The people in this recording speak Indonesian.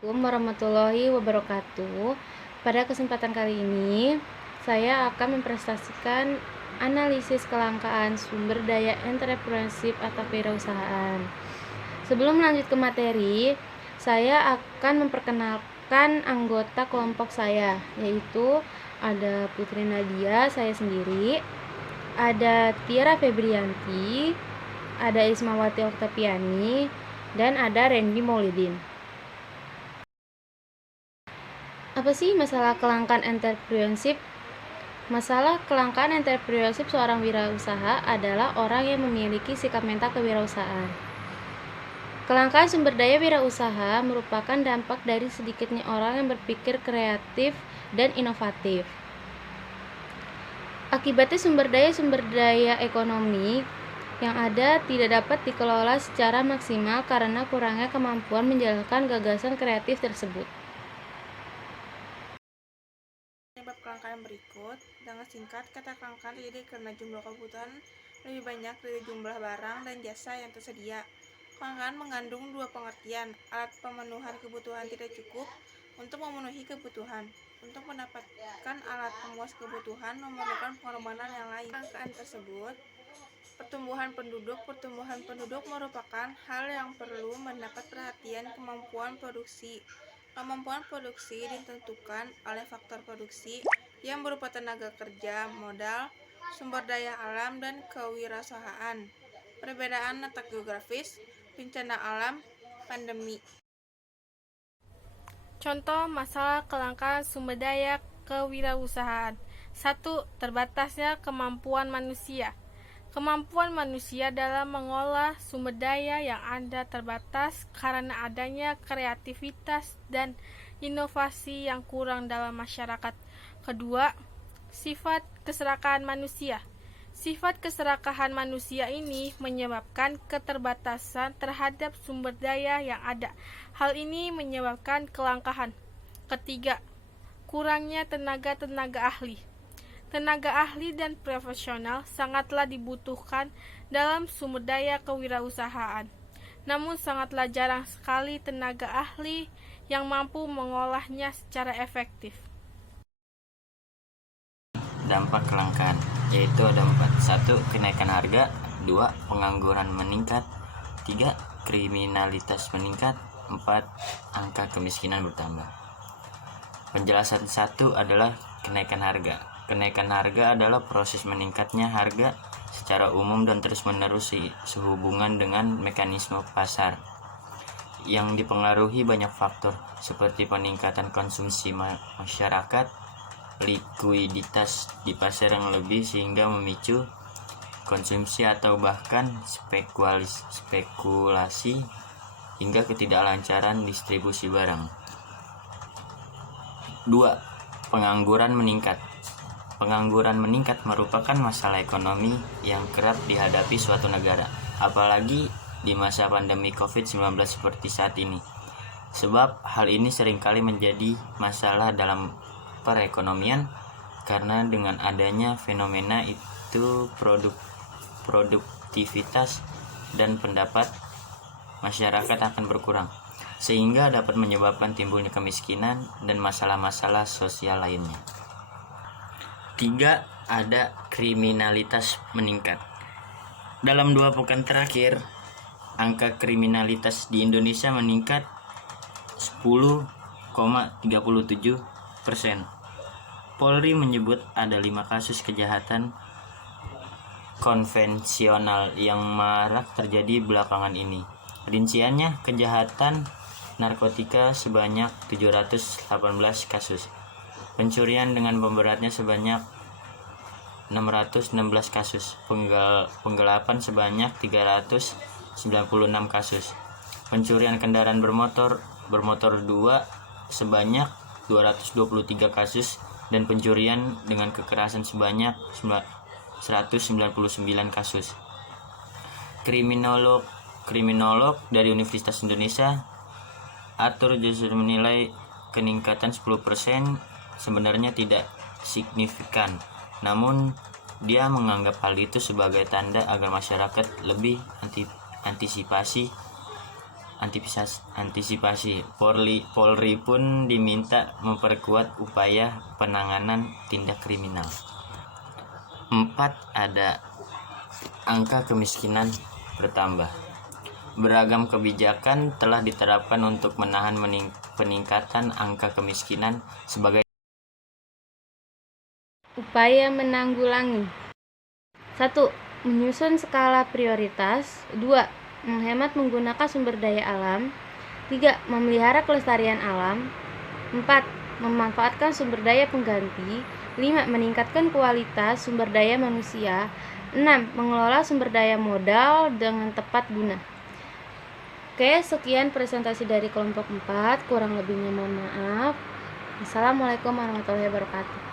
Assalamualaikum warahmatullahi wabarakatuh. Pada kesempatan kali ini, saya akan mempresentasikan analisis kelangkaan sumber daya entrepreneurship atau kewirausahaan. Sebelum lanjut ke materi, saya akan memperkenalkan anggota kelompok saya, yaitu ada Putri Nadia, saya sendiri, ada Tiara Febrianti, ada Ismawati Oktaviani, dan ada Randy Maulidin. Apa sih masalah kelangkaan entrepreneurship? Masalah kelangkaan entrepreneurship seorang wirausaha adalah orang yang memiliki sikap mental kewirausahaan. Kelangkaan sumber daya wirausaha merupakan dampak dari sedikitnya orang yang berpikir kreatif dan inovatif. Akibatnya sumber daya ekonomi yang ada tidak dapat dikelola secara maksimal karena kurangnya kemampuan menjalankan gagasan kreatif tersebut. Penyebab kelangkaan berikut. Dengan singkat, kata kelangkaan terjadi karena jumlah kebutuhan lebih banyak dari jumlah barang dan jasa yang tersedia. Kelangkaan mengandung dua pengertian. Alat pemenuhan kebutuhan tidak cukup untuk memenuhi kebutuhan. Untuk mendapatkan alat pemuas kebutuhan memerlukan pengorbanan yang lain. Kelangkaan tersebut Pertumbuhan penduduk merupakan hal yang perlu mendapat perhatian. Kemampuan produksi ditentukan oleh faktor produksi yang berupa tenaga kerja, modal, sumber daya alam, dan kewirausahaan. Perbedaan letak geografis, bencana alam, pandemi. Contoh masalah kelangkaan sumber daya kewirausahaan. 1. Terbatasnya kemampuan manusia. Kemampuan manusia dalam mengolah sumber daya yang ada terbatas karena adanya kreativitas dan inovasi yang kurang dalam masyarakat. Kedua, sifat keserakahan manusia. Sifat keserakahan manusia ini menyebabkan keterbatasan terhadap sumber daya yang ada. Hal ini menyebabkan kelangkaan. Ketiga, kurangnya tenaga ahli. Tenaga ahli dan profesional sangatlah dibutuhkan dalam sumber daya kewirausahaan. Namun sangatlah jarang sekali tenaga ahli yang mampu mengolahnya secara efektif. Dampak kelangkaan yaitu ada 4. 1. Kenaikan harga. 2. Pengangguran meningkat. 3. Kriminalitas meningkat. 4. Angka kemiskinan bertambah. Penjelasan 1 adalah kenaikan harga. Kenaikan harga adalah proses meningkatnya harga secara umum dan terus-menerus sehubungan dengan mekanisme pasar yang dipengaruhi banyak faktor seperti peningkatan konsumsi masyarakat, likuiditas di pasar yang lebih sehingga memicu konsumsi atau bahkan spekulasi hingga ketidaklancaran distribusi barang. 2. Pengangguran meningkat. Pengangguran meningkat merupakan masalah ekonomi yang kerap dihadapi suatu negara, apalagi di masa pandemi COVID-19 seperti saat ini. Sebab hal ini seringkali menjadi masalah dalam perekonomian karena dengan adanya fenomena itu produktivitas dan pendapat masyarakat akan berkurang, sehingga dapat menyebabkan timbulnya kemiskinan dan masalah-masalah sosial lainnya. 3. Ada kriminalitas meningkat. Dalam 2 pekan terakhir, angka kriminalitas di Indonesia meningkat 10,37%. Polri menyebut ada 5 kasus kejahatan konvensional yang marak terjadi belakangan ini. Rinciannya, kejahatan narkotika sebanyak 718 kasus. Pencurian dengan pemberatnya sebanyak 616 kasus, penggelapan sebanyak 396 kasus, pencurian kendaraan bermotor 2 sebanyak 223 kasus, dan pencurian dengan kekerasan sebanyak 199 kasus. Kriminolog dari Universitas Indonesia, Arthur Johnson, menilai peningkatan 10% sebenarnya tidak signifikan, namun dia menganggap hal itu sebagai tanda agar masyarakat lebih antisipasi antisipasi. Polri pun diminta memperkuat upaya penanganan tindak kriminal. 4. Ada angka kemiskinan bertambah. Beragam kebijakan telah diterapkan untuk menahan peningkatan angka kemiskinan sebagai upaya menanggulangi. 1. Menyusun skala prioritas. 2. Menghemat menggunakan sumber daya alam. 3. Memelihara kelestarian alam. 4. Memanfaatkan sumber daya pengganti. 5. Meningkatkan kualitas sumber daya manusia. 6. Mengelola sumber daya modal dengan tepat guna. Oke, sekian presentasi dari kelompok 4. Kurang lebihnya mohon maaf. Assalamualaikum warahmatullahi wabarakatuh.